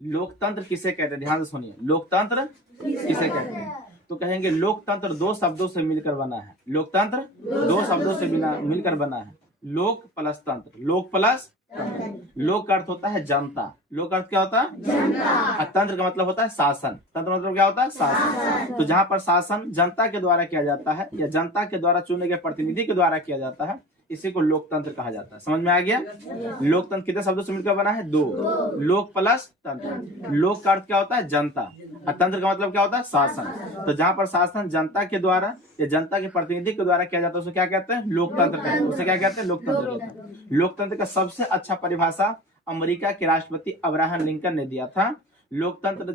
लोकतंत्र किसे कहते हैं, ध्यान से सुनिए, लोकतंत्र किसे कहते हैं। तो कहेंगे लोकतंत्र दो शब्दों से मिलकर बना है। लोकतंत्र दो शब्दों से मिलकर बना है। लोक प्लस तंत्र, लोक प्लस तंत्र। लोक का अर्थ होता है जनता, लोक का अर्थ क्या होता है, जनता। और तंत्र का मतलब होता है शासन, तंत्र मतलब क्या होता है, शासन। तो जहां पर शासन जनता के द्वारा किया जाता है या जनता के द्वारा चुने गए प्रतिनिधि के द्वारा किया जाता है, इसी को लोकतंत्र कहा जाता है। समझ में आ गया। लोकतंत्र कितने शब्दों से मिलकर बना है, दो। लोक प्लस तंत्र। लोक का अर्थ क्या होता है, जनता, और तंत्र का मतलब क्या होता है, शासन। तो जहां पर शासन जनता के द्वारा या जनता के प्रतिनिधि के द्वारा किया जाता है उसे क्या कहते हैं, लोकतंत्र कहते हैं। उसे क्या कहते हैं, लोकतंत्र कहते हैं। लोकतंत्र का सबसे अच्छा परिभाषा अमेरिका के राष्ट्रपति अब्राहम लिंकन ने दिया था। लोकतंत्र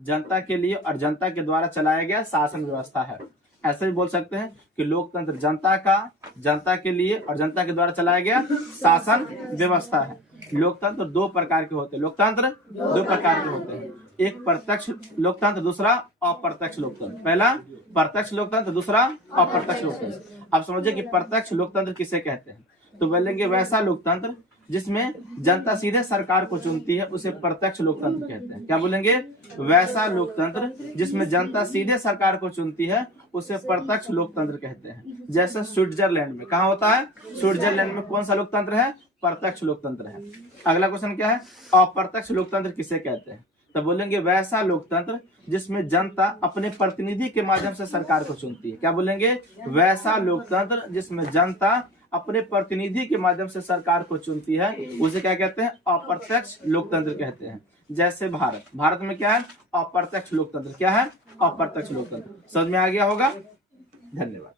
जनता के लिए और जनता के द्वारा चलाया गया शासन व्यवस्था है। ऐसे भी बोल सकते हैं कि लोकतंत्र जनता के लिए और जनता के द्वारा चलाया गया शासन व्यवस्था है। लोकतंत्र दो प्रकार के होते हैं, लोकतंत्र दो प्रकार के होते हैं। एक प्रत्यक्ष लोकतंत्र, दूसरा अप्रत्यक्ष लोकतंत्र। पहला प्रत्यक्ष लोकतंत्र, दूसरा अप्रत्यक्ष लोकतंत्र। आप समझिए कि प्रत्यक्ष लोकतंत्र किसे कहते हैं। तो बोलेंगे वैसा लोकतंत्र जिसमें जनता सीधे सरकार को चुनती है, उसे प्रत्यक्ष लोकतंत्र कहते हैं। क्या बोलेंगे, वैसा लोकतंत्र जिसमें जनता सीधे सरकार को चुनती है उसे प्रत्यक्ष लोकतंत्र कहते हैं। जैसे स्विट्जरलैंड में, कहाँ होता है, स्विट्जरलैंड में कौन सा लोकतंत्र है, प्रत्यक्ष लोकतंत्र है। अगला क्वेश्चन क्या है, अप्रत्यक्ष लोकतंत्र किसे कहते हैं। तो बोलेंगे वैसा लोकतंत्र जिसमें जनता अपने प्रतिनिधि के माध्यम से सरकार को चुनती है। क्या बोलेंगे, वैसा लोकतंत्र जिसमें जनता अपने प्रतिनिधि के माध्यम से सरकार को चुनती है उसे क्या कहते हैं, अप्रत्यक्ष लोकतंत्र कहते हैं। जैसे भारत में क्या है, अप्रत्यक्ष लोकतंत्र। क्या है, अप्रत्यक्ष लोकतंत्र। समझ में आ गया होगा। धन्यवाद।